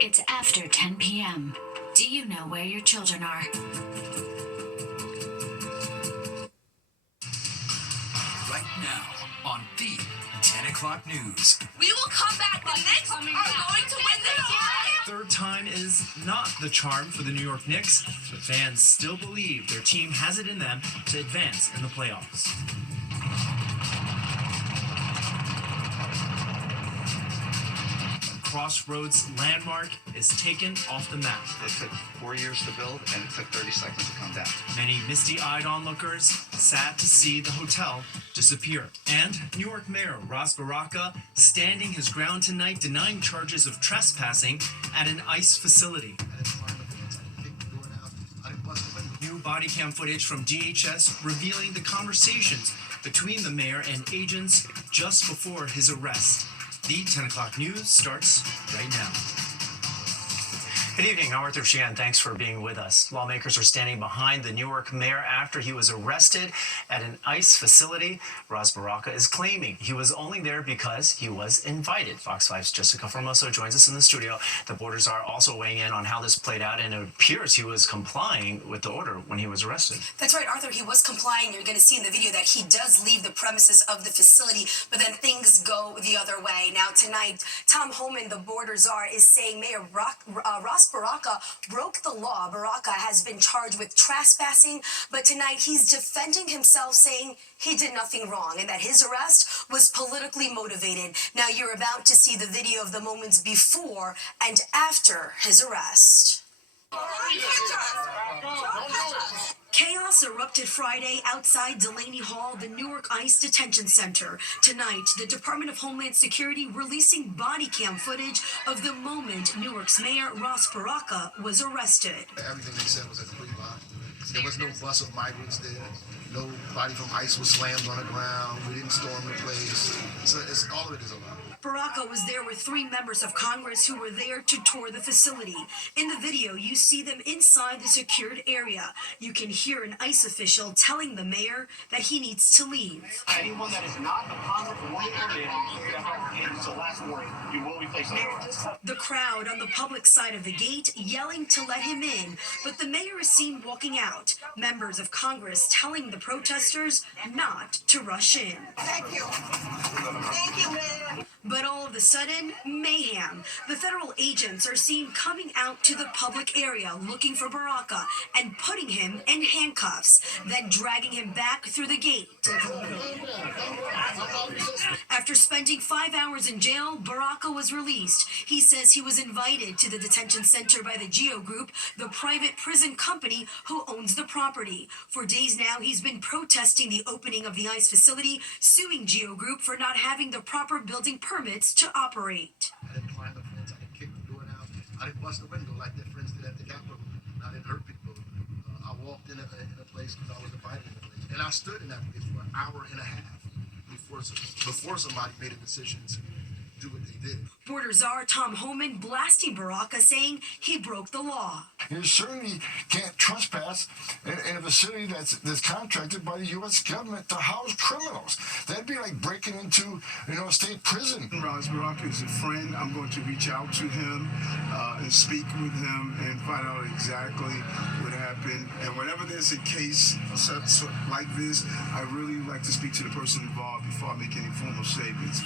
It's after 10 p.m. Do you know where your children are? Right now on the 10 o'clock news. We will come back. The Knicks are going to win this game. Third time is not the charm for the New York Knicks, but fans still believe their team has it in them to advance in the playoffs. Crossroads landmark is taken off the map. It took 4 years to build, and it took 30 seconds to come down. Many misty-eyed onlookers sad to see the hotel disappear. And New York Mayor Ras Baraka standing his ground tonight, denying charges of trespassing at an ICE facility. New body cam footage from DHS revealing the conversations between the mayor and agents just before his arrest. The 10 o'clock news starts right now. Good evening, I'm Arthur Sheehan. Thanks for being with us. Lawmakers are standing behind the New York mayor after he was arrested at an ICE facility. Ras Baraka is claiming he was only there because he was invited. Fox 5's Jessica Formoso joins us in the studio. The Borders are also weighing in on how this played out, and it appears he was complying with the order when he was arrested. That's right, Arthur. He was complying. You're going to see in the video that he does leave the premises of the facility, but then things go the other way. Now, tonight, Tom Homan, the border czar, is saying Mayor Ras Baraka broke the law. Baraka has been charged with trespassing, but tonight he's defending himself, saying he did nothing wrong and that his arrest was politically motivated. Now you're about to see the video of the moments before and after his arrest. Chaos erupted Friday outside Delaney Hall, the Newark ICE Detention Center. Tonight, the Department of Homeland Security releasing body cam footage of the moment Newark's Mayor Ras Baraka was arrested. Everything they said was a complete lie. There was no bus of migrants there. Nobody from ICE was slammed on the ground. We didn't storm the place. So all of it is a lie. Baraka was there with 3 members of Congress who were there to tour the facility. In the video, you see them inside the secured area. You can hear an ICE official telling the mayor that he needs to leave. Anyone that is not a positive for 1 area, it's the last warning. You will be placed on the The crowd on the public side of the gate yelling to let him in, but the mayor is seen walking out. Members of Congress telling the protesters not to rush in. Thank you. Thank you, Mayor. But all of a sudden, mayhem. The federal agents are seen coming out to the public area looking for Baraka and putting him in handcuffs, then dragging him back through the gate. After spending 5 hours in jail, Baraka was released. He says he was invited to the detention center by the Geo Group, the private prison company who owns the property. For days now, he's been protesting the opening of the ICE facility, suing Geo Group for not having the proper building permits to operate. I didn't climb the fence. I didn't kick the door down. I didn't bust the window like their friends did at the Capitol. I didn't hurt people. I walked in a place because I was invited in the place. And I stood in that place for an hour and a half before somebody made a decision to do what they did. Border czar Tom Homan blasting Baraka, saying he broke the law. You certainly can't trespass in a facility that's contracted by the U.S. government to house criminals. That'd be like breaking into, a state prison. Ras Baraka is a friend. I'm going to reach out to him and speak with him and find out exactly what happened. And whenever there's a case like this, I really like to speak to the person involved before I make any formal statements.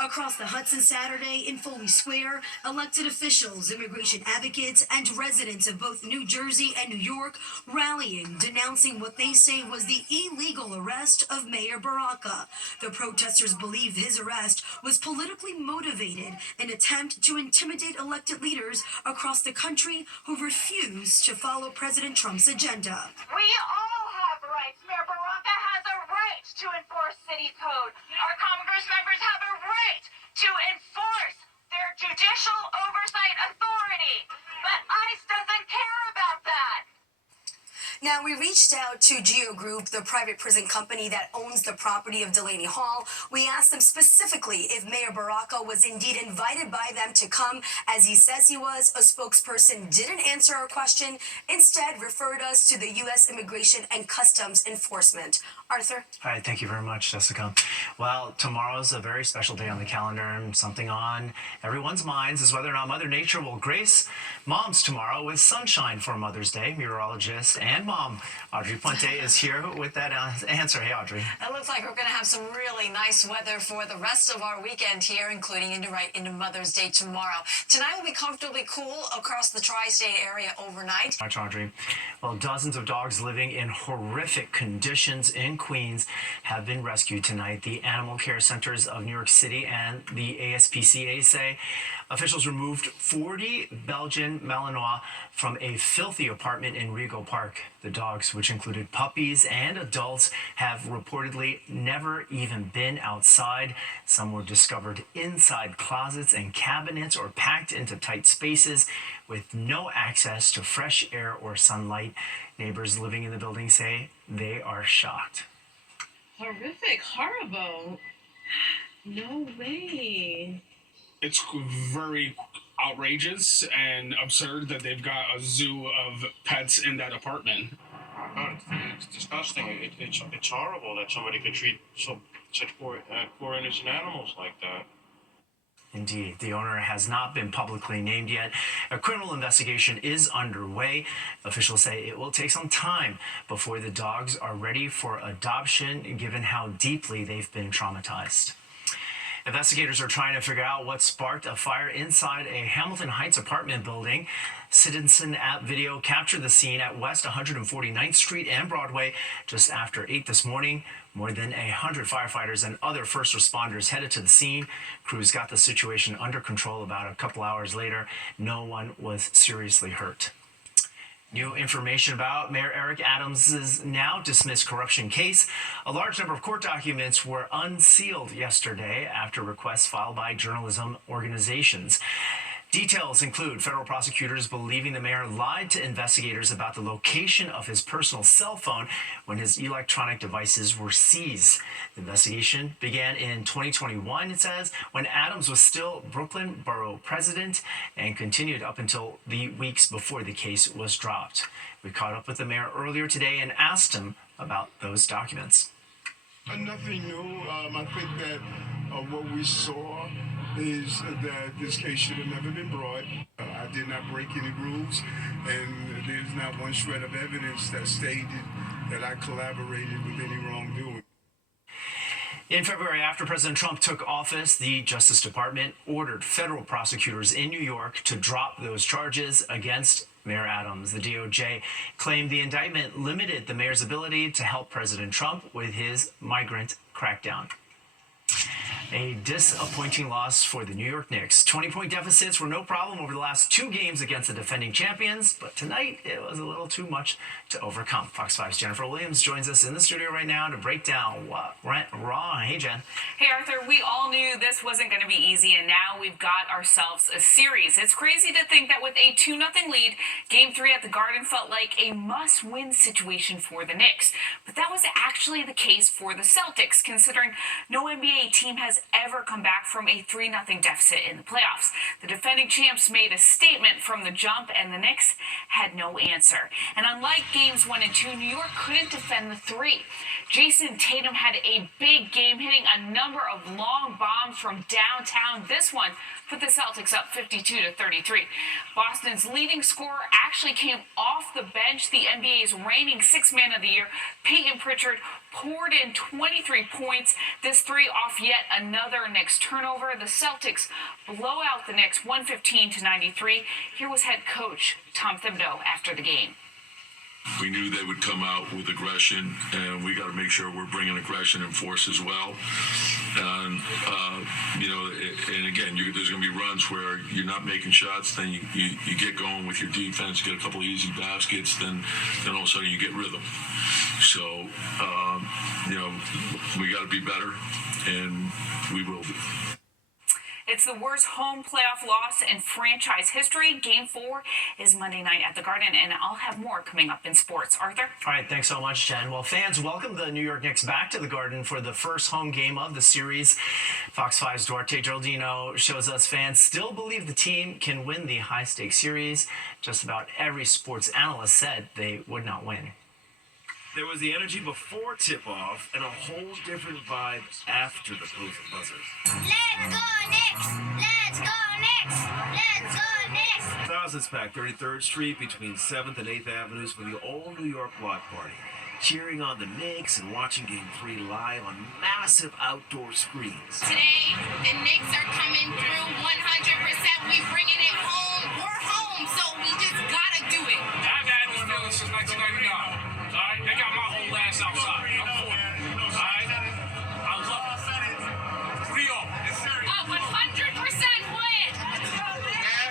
Across the Hudson Saturday in Foley Square, elected officials, immigration advocates, and residents of both New Jersey and New York rallying, denouncing what they say was the illegal arrest of Mayor Baraka. The protesters believe his arrest was politically motivated, an attempt to intimidate elected leaders across the country who refuse to follow President Trump's agenda. We all have rights. Mayor Baraka has a right to enforce city code. Our Congress members have a right to enforce their judicial oversight authority. But ICE doesn't care about that. Now, Now, we reached out to Geo Group, the private prison company that owns the property of Delaney Hall. We asked them specifically if Mayor Baraka was indeed invited by them to come, as he says he was. A spokesperson didn't answer our question, instead referred us to the U.S. Immigration and Customs Enforcement. Arthur? All right, thank you very much, Jessica. Well, tomorrow's a very special day on the calendar, and something on everyone's minds is whether or not Mother Nature will grace moms tomorrow with sunshine for Mother's Day. Meteorologist and mom Audrey Puente is here with that answer. Hey, Audrey. It looks like we're going to have some really nice weather for the rest of our weekend here, including right into Mother's Day tomorrow. Tonight will be comfortably cool across the tri-state area overnight. Much, Audrey. Well, dozens of dogs living in horrific conditions in Queens have been rescued tonight. The animal care centers of New York City and the ASPCA say officials removed 40 Belgian Malinois from a filthy apartment in Rego Park. The dogs, which included puppies and adults, have reportedly never even been outside. Some were discovered inside closets and cabinets or packed into tight spaces with no access to fresh air or sunlight. Neighbors living in the building say they are shocked. Horrific, horrible. No way. It's very outrageous and absurd that they've got a zoo of pets in that apartment. It's disgusting. It's horrible that somebody could treat such poor innocent animals like that. Indeed. The owner has not been publicly named yet. A criminal investigation is underway. Officials say it will take some time before the dogs are ready for adoption, given how deeply they've been traumatized. Investigators are trying to figure out what sparked a fire inside a Hamilton Heights apartment building. Citizen app video captured the scene at West 149th Street and Broadway just after 8 this morning. More than 100 firefighters and other first responders headed to the scene. Crews got the situation under control about a couple hours later. No one was seriously hurt. New information about Mayor Eric Adams' now dismissed corruption case. A large number of court documents were unsealed yesterday after requests filed by journalism organizations. Details include federal prosecutors believing the mayor lied to investigators about the location of his personal cell phone when his electronic devices were seized. The investigation began in 2021, it says, when Adams was still Brooklyn Borough president, and continued up until the weeks before the case was dropped. We caught up with the mayor earlier today and asked him about those documents. Nothing new. I think that what we saw is that this case should have never been brought. I did not break any rules, and there's not one shred of evidence that stated that I collaborated with any wrongdoing. In February, after President Trump took office, the Justice Department ordered federal prosecutors in New York to drop those charges against Mayor Adams. The DOJ claimed the indictment limited the mayor's ability to help President Trump with his migrant crackdown. A disappointing loss for the New York Knicks. 20-point deficits were no problem over the last 2 games against the defending champions, but tonight it was a little too much to overcome. Fox 5's Jennifer Williams joins us in the studio right now to break down what went wrong. Hey, Jen. Hey, Arthur. We all knew this wasn't going to be easy, and now we've got ourselves a series. It's crazy to think that with a 2-0 lead, Game 3 at the Garden felt like a must-win situation for the Knicks. But that was actually the case for the Celtics, considering no NBA team has ever come back from a 3-0 deficit in the playoffs. The defending champs made a statement from the jump, and the Knicks had no answer. And unlike games 1 and 2, New York couldn't defend the 3. Jason Tatum had a big game, hitting a number of long bombs from downtown. This one put the Celtics up 52-33. Boston's leading scorer actually came off the bench. The NBA's reigning 6th man of the year, Peyton Pritchard, poured in 23 points. This 3 off yet another Knicks turnover. The Celtics blow out the Knicks 115-93. Here was head coach Tom Thibodeau after the game. We knew they would come out with aggression, and we got to make sure we're bringing aggression and force as well. And, and again, there's going to be runs where you're not making shots, then you get going with your defense, get a couple of easy baskets, then all of a sudden you get rhythm. So, we got to be better, and we will be. It's the worst home playoff loss in franchise history. Game 4 is Monday night at the Garden, and I'll have more coming up in sports. Arthur? All right, thanks so much, Jen. Well, fans welcome the New York Knicks back to the Garden for the first home game of the series. Fox 5's Duarte Geraldino shows us fans still believe the team can win the high-stakes series. Just about every sports analyst said they would not win. There was the energy before tip-off and a whole different vibe after the buzzer. Let's go Knicks! Let's go Knicks! Let's go Knicks! Thousands packed 33rd Street between 7th and 8th Avenues for the all New York block party, cheering on the Knicks and watching Game 3 live on massive outdoor screens. Today, the Knicks are coming through 100%. We bringing it home. We're home, so we just gotta do it. I've had one of those since 1999. All right, they got my whole ass outside. I'm for it. All right, I love it. 3-0. A 100% win.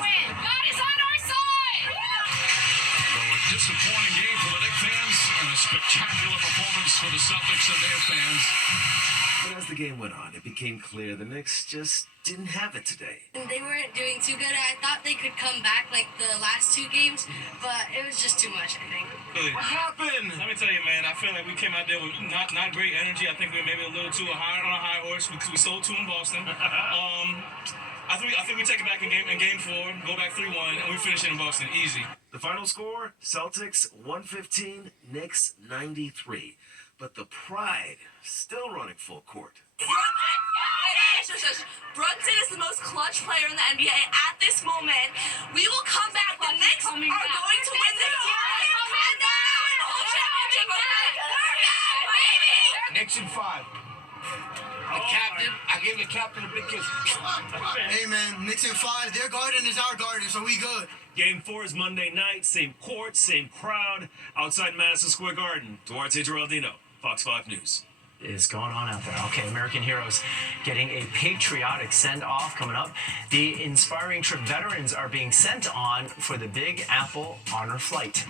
Win. God is on our side. Well, a disappointing game for the Knicks fans and a spectacular performance for the Celtics and their fans. But as the game went on, it became clear the Knicks just didn't have it today. They weren't doing too good. I thought they could come back like the last 2 games, but it was just too much, I think. What happened? Let me tell you, man, I feel like we came out there with not great energy. I think we were maybe a little too high on a high horse. We sold 2 in Boston. I think we take it back in game 4, go back 3-1, and we finish it in Boston. Easy. The final score, Celtics 115, Knicks 93. But the pride still running full court. Brunson is the most clutch player in the NBA at this moment. We will come back. The Knicks are going to win this series. And then win the whole championship. Baby! Knicks in 5. The captain, I gave the captain a big kiss. Hey man, Knicks in 5. Their Garden is our Garden, so we good. Game 4 is Monday night, same court, same crowd, outside Madison Square Garden. Duarte Geraldino, Fox 5 News. Is going on out there. Okay, American heroes getting a patriotic send-off coming up. The Inspiring Trip veterans are being sent on for the Big Apple Honor Flight.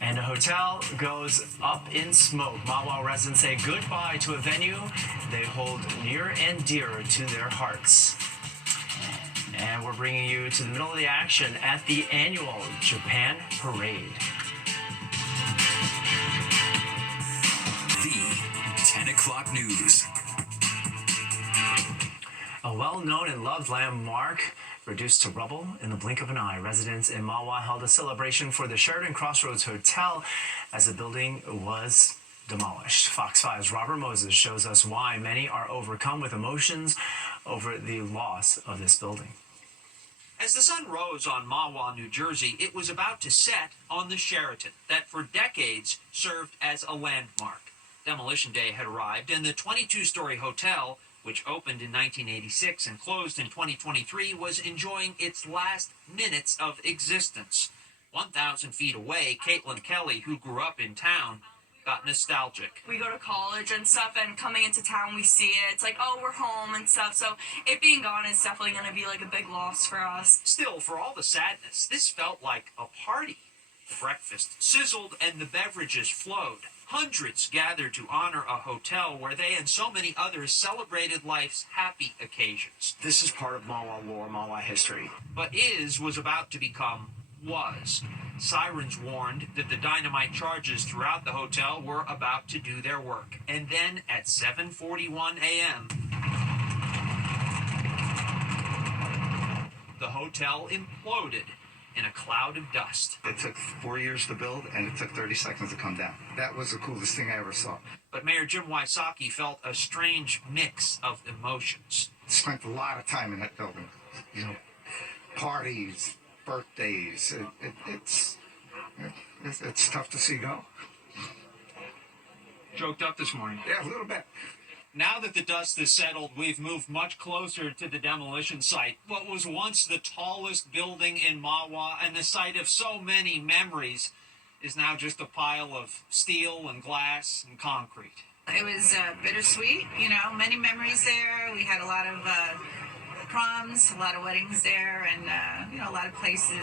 And a hotel goes up in smoke. Mahwah residents say goodbye to a venue they hold near and dear to their hearts. And we're bringing you to the middle of the action at the annual Japan Parade. The 10 o'clock news. A well-known and loved landmark reduced to rubble in the blink of an eye. Residents in Mahwah held a celebration for the Sheraton Crossroads Hotel as the building was demolished. Fox 5's Robert Moses shows us why many are overcome with emotions over the loss of this building. As the sun rose on Mahwah, New Jersey, it was about to set on the Sheraton that for decades served as a landmark. Demolition Day had arrived, and the 22-story hotel, which opened in 1986 and closed in 2023, was enjoying its last minutes of existence. 1,000 feet away, Caitlin Kelly, who grew up in town, got nostalgic. We go to college and stuff, and coming into town, we see it. It's like, oh, we're home and stuff. So it being gone is definitely going to be like a big loss for us. Still, for all the sadness, this felt like a party. The breakfast sizzled and the beverages flowed. Hundreds gathered to honor a hotel where they and so many others celebrated life's happy occasions. This is part of Mahwah lore, Mahwah history. But was about to become was. Sirens warned that the dynamite charges throughout the hotel were about to do their work. And then at 7:41 a.m., the hotel imploded in a cloud of dust. It took 4 years to build, and it took 30 seconds to come down. That was the coolest thing I ever saw. But Mayor Jim Wysocki felt a strange mix of emotions. Spent a lot of time in that building. You know, parties, birthdays. It's tough to see go. Choked up this morning. Yeah, a little bit. Now that the dust has settled, we've moved much closer to the demolition site. What was once the tallest building in Mahwah and the site of so many memories is now just a pile of steel and glass and concrete. It was bittersweet, you know, many memories there. We had a lot of proms, a lot of weddings there, and, you know, a lot of places,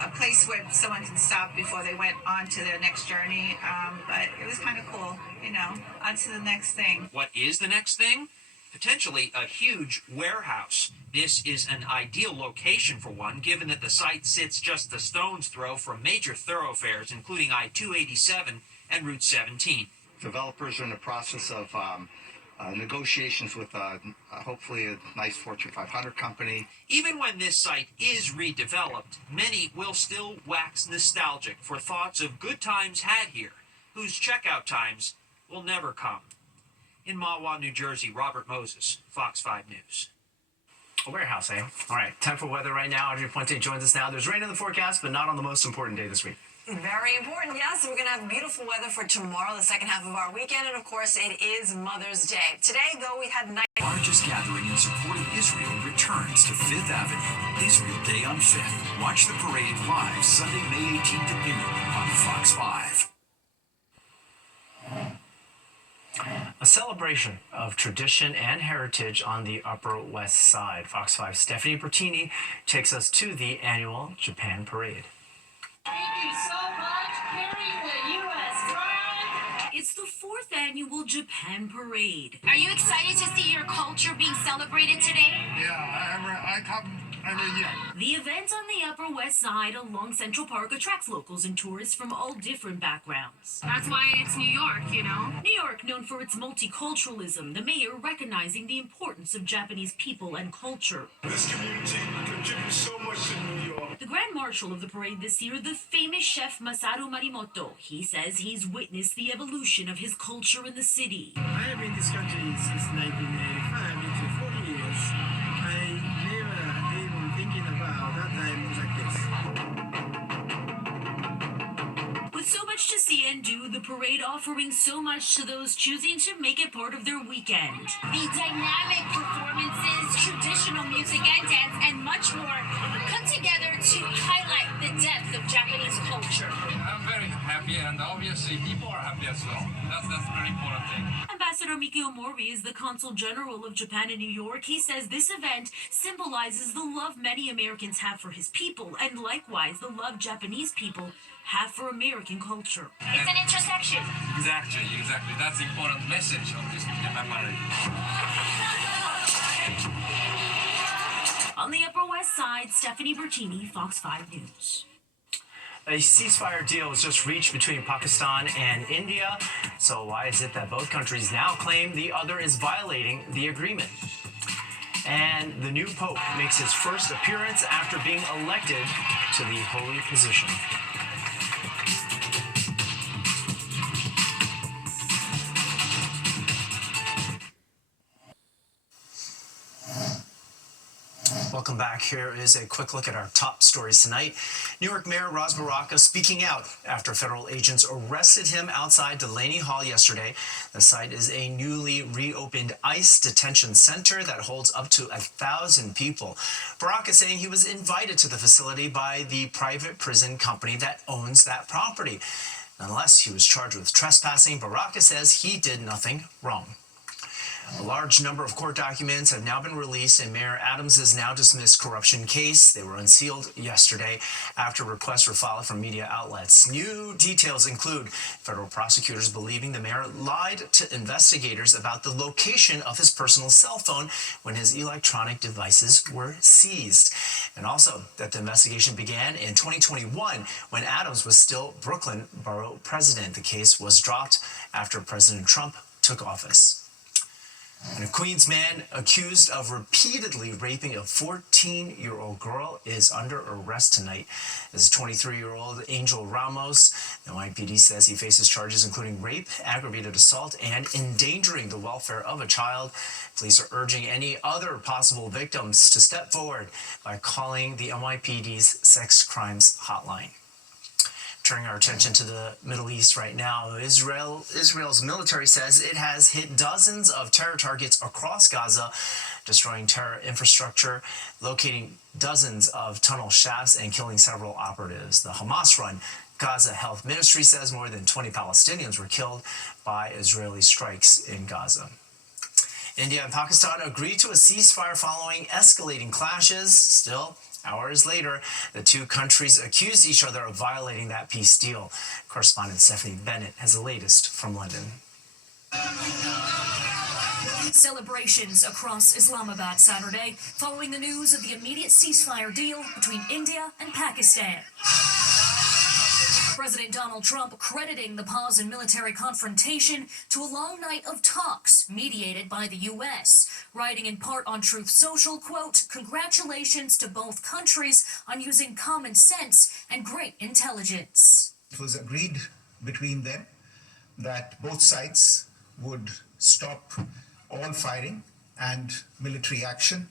a place where someone can stop before they went on to their next journey. But it was kind of cool, you know, on to the next thing. What is the next thing? potentially a huge warehouse. This is an ideal location for one, given that the site sits just a stone's throw from major thoroughfares, including I-287 and Route 17. Developers are in the process of negotiations with hopefully a nice Fortune 500 company. Even when this site is redeveloped, many will still wax nostalgic for thoughts of good times had here, whose checkout times will never come. In Mahwah, New Jersey, Robert Moses, Fox 5 News. A warehouse, eh? All right, time for weather right now. Audrey Puente joins us now. There's rain in the forecast, but not on the most important day this week. Very important, yes. We're going to have beautiful weather for tomorrow, the second half of our weekend, and of course, it is Mother's Day. Today, though, we had night. Largest gathering in support of Israel returns to Fifth Avenue. Israel Day on 5th. Watch the parade live Sunday, May 18th at noon on Fox 5. A celebration of tradition and heritage on the Upper West Side. Fox 5's Stephanie Bertini takes us to the annual Japan Parade. Thank you so much, carrying the U.S. flag. It's the 4th annual Japan Parade. Are you excited to see your culture being celebrated today? Yeah, I come every year. The event on the Upper West Side along Central Park attracts locals and tourists from all different backgrounds. That's why it's New York, you know? New York, known for its multiculturalism, the mayor recognizing the importance of Japanese people and culture. This community contributes so much to New York. The Grand Marshal of the parade this year, the famous chef Masaru Marimoto. He says he's witnessed the evolution of his culture in the city. I have been in this country since 1985, it's 40 years. I never even thinking about that time like this. With so much to see and do, the parade offering so much to those choosing to make it part of their weekend. The dynamic performances, traditional music and dance, and much more come together to highlight the depth of Japanese culture. I'm very happy, and obviously people are happy as well. That's a very important thing. Ambassador Mikio Mori is the Consul General of Japan in New York. He says this event symbolizes the love many Americans have for his people, and likewise the love Japanese people have for American culture. It's an intersection. Exactly. That's the important message of this Japan Parade. On the Upper West Side, Stephanie Bertini, Fox 5 News. A ceasefire deal was just reached between Pakistan and India. So why is it that both countries now claim the other is violating the agreement? And the new pope makes his first appearance after being elected to the holy position. Welcome back. Here is a quick look at our top stories tonight. New York Mayor Ras Baraka speaking out after federal agents arrested him outside Delaney Hall yesterday. The site is a newly reopened ICE detention center that holds up to 1,000 people. Baraka saying he was invited to the facility by the private prison company that owns that property. Nonetheless, he was charged with trespassing. Baraka says he did nothing wrong. A large number of court documents have now been released in Mayor Adams' now dismissed corruption case. They were unsealed yesterday after requests were filed from media outlets. New details include federal prosecutors believing the mayor lied to investigators about the location of his personal cell phone when his electronic devices were seized. And also that the investigation began in 2021 when Adams was still Brooklyn Borough president. The case was dropped after President Trump took office. And a Queens man accused of repeatedly raping a 14-year-old girl is under arrest tonight. This is 23-year-old Angel Ramos. The NYPD says he faces charges including rape, aggravated assault, and endangering the welfare of a child. Police are urging any other possible victims to step forward by calling the NYPD's sex crimes hotline. Turning our attention to the Middle East right now, Israel's military says it has hit dozens of terror targets across Gaza, destroying terror infrastructure, locating dozens of tunnel shafts, and killing several operatives. The Hamas-run Gaza Health Ministry says more than 20 Palestinians were killed by Israeli strikes in Gaza. India and Pakistan agreed to a ceasefire following escalating clashes. Still, hours later, the two countries accused each other of violating that peace deal. Correspondent Stephanie Bennett has the latest from London. Celebrations across Islamabad Saturday following the news of the immediate ceasefire deal between India and Pakistan. President Donald Trump crediting the pause in military confrontation to a long night of talks mediated by the U.S., writing in part on Truth Social, quote, "Congratulations to both countries on using common sense and great intelligence." It was agreed between them that both sides would stop all firing and military action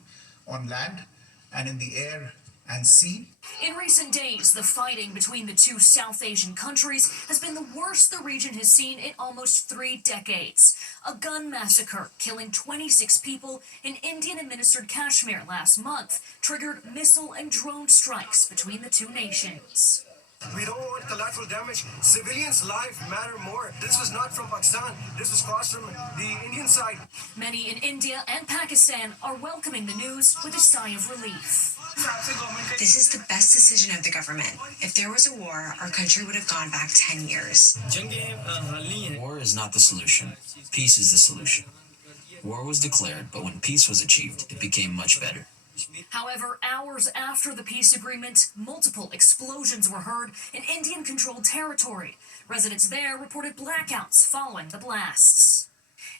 on land and in the air and sea. In recent days, the fighting between the two South Asian countries has been the worst the region has seen in almost 3 decades. A gun massacre killing 26 people in Indian-administered Kashmir last month triggered missile and drone strikes between the two nations. We don't want collateral damage. Civilians' lives matter more. This was not from Pakistan. This was caused from the Indian side. Many in India and Pakistan are welcoming the news with a sigh of relief. This is the best decision of the government. If there was a war, our country would have gone back 10 years. War is not the solution. Peace is the solution. War was declared, but when peace was achieved, it became much better. However, hours after the peace agreement, multiple explosions were heard in Indian-controlled territory. Residents there reported blackouts following the blasts.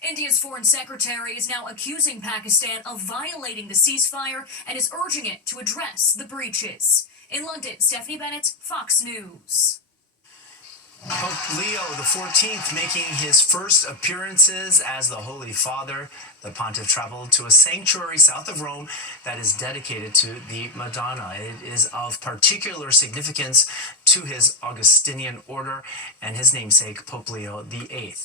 India's foreign secretary is now accusing Pakistan of violating the ceasefire and is urging it to address the breaches. In London, Stephanie Bennett, Fox News. Pope Leo XIV making his first appearances as the Holy Father. The pontiff traveled to a sanctuary south of Rome that is dedicated to the Madonna. It is of particular significance to his Augustinian order and his namesake, Pope Leo VIII.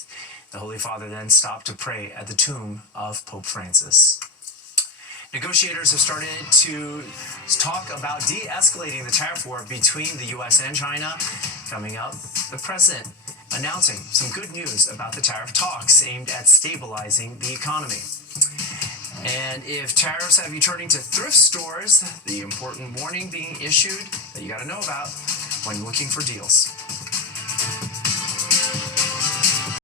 The Holy Father then stopped to pray at the tomb of Pope Francis. Negotiators have started to talk about de-escalating the tariff war between the U.S. and China. Coming up, the president announcing some good news about the tariff talks aimed at stabilizing the economy. And if tariffs have you turning to thrift stores, the important warning being issued that you got to know about when looking for deals.